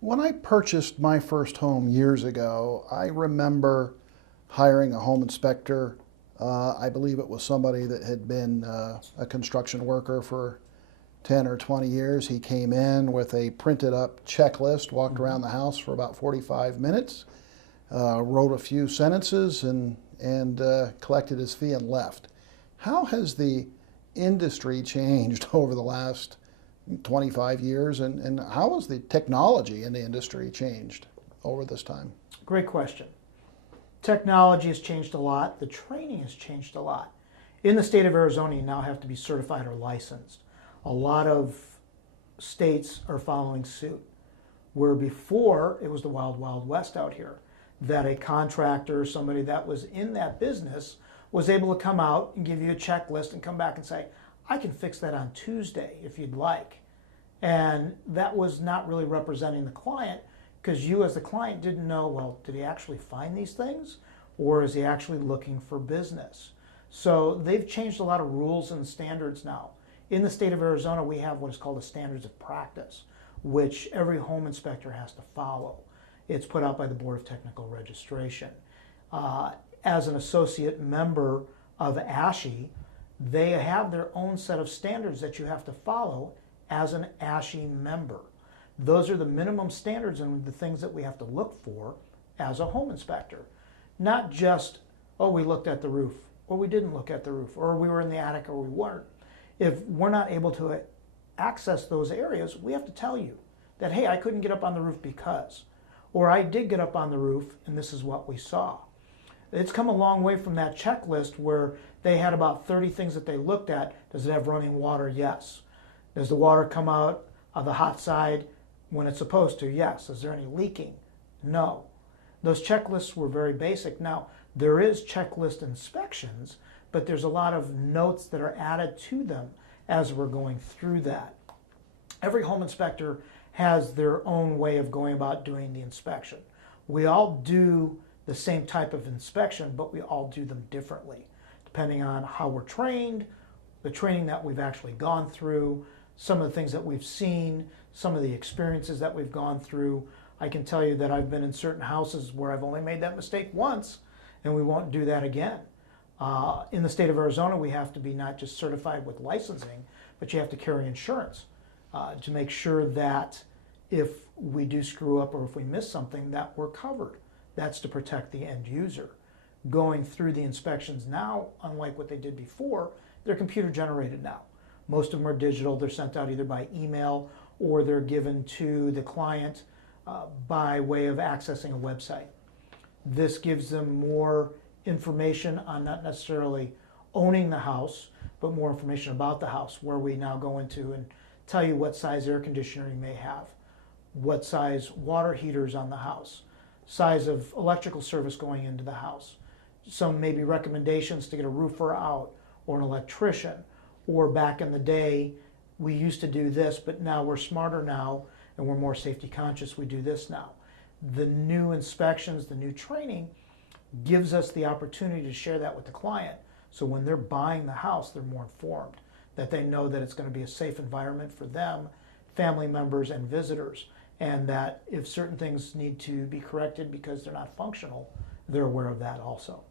When I purchased my first home years ago, I remember hiring a home inspector. I believe it was somebody that had been a construction worker for 10 or 20 years. He came in with a printed up checklist, walked around the house for about 45 minutes, wrote a few sentences, and collected his fee and left. How has the industry changed over the last 25 years, and how has the technology in the industry changed over this time? Great question. Technology has changed a lot. The training has changed a lot. In the state of Arizona, you now have to be certified or licensed. A lot of states are following suit. Where before, it was the wild, wild west out here, that a contractor, somebody that was in that business, was able to come out and give you a checklist and come back and say, I can fix that on Tuesday if you'd like. And that was not really representing the client, because you as the client didn't know, well, did he actually find these things, or is he actually looking for business? So they've changed a lot of rules and standards now. In the state of Arizona, we have what is called the standards of practice, which every home inspector has to follow. It's put out by the Board of Technical Registration. As an associate member of ASHI, they have their own set of standards that you have to follow as an ASHI member. Those are the minimum standards and the things that we have to look for as a home inspector. Not just, oh, we looked at the roof, or we didn't look at the roof, or we were in the attic, or we weren't. If we're not able to access those areas, we have to tell you that, hey, I couldn't get up on the roof because, or I did get up on the roof and this is what we saw. It's come a long way from that checklist where they had about 30 things that they looked at. Does it have running water? Yes. Does the water come out of the hot side when it's supposed to? Yes. Is there any leaking? No. Those checklists were very basic. Now, there is checklist inspections, but there's a lot of notes that are added to them as we're going through that. Every home inspector has their own way of going about doing the inspection. We all do the same type of inspection, but we all do them differently, depending on how we're trained, the training that we've actually gone through, some of the things that we've seen, some of the experiences that we've gone through. I can tell you that I've been in certain houses where I've only made that mistake once, and we won't do that again. In the state of Arizona, we have to be not just certified with licensing, but you have to carry insurance to make sure that if we do screw up or if we miss something, that we're covered. That's to protect the end user. Going through the inspections now, unlike what they did before, they're computer generated now. Most of them are digital. They're sent out either by email or they're given to the client by way of accessing a website. This gives them more information on not necessarily owning the house, but more information about the house, where we now go into and tell you what size air conditioner you may have, what size water heaters on the house, size of electrical service going into the house, some maybe recommendations to get a roofer out or an electrician, or back in the day we used to do this, but now we're smarter now and we're more safety conscious, we do this now. The new inspections, the new training gives us the opportunity to share that with the client, so when they're buying the house, they're more informed, that they know that it's going to be a safe environment for them, family members and visitors, and that if certain things need to be corrected because they're not functional, they're aware of that also.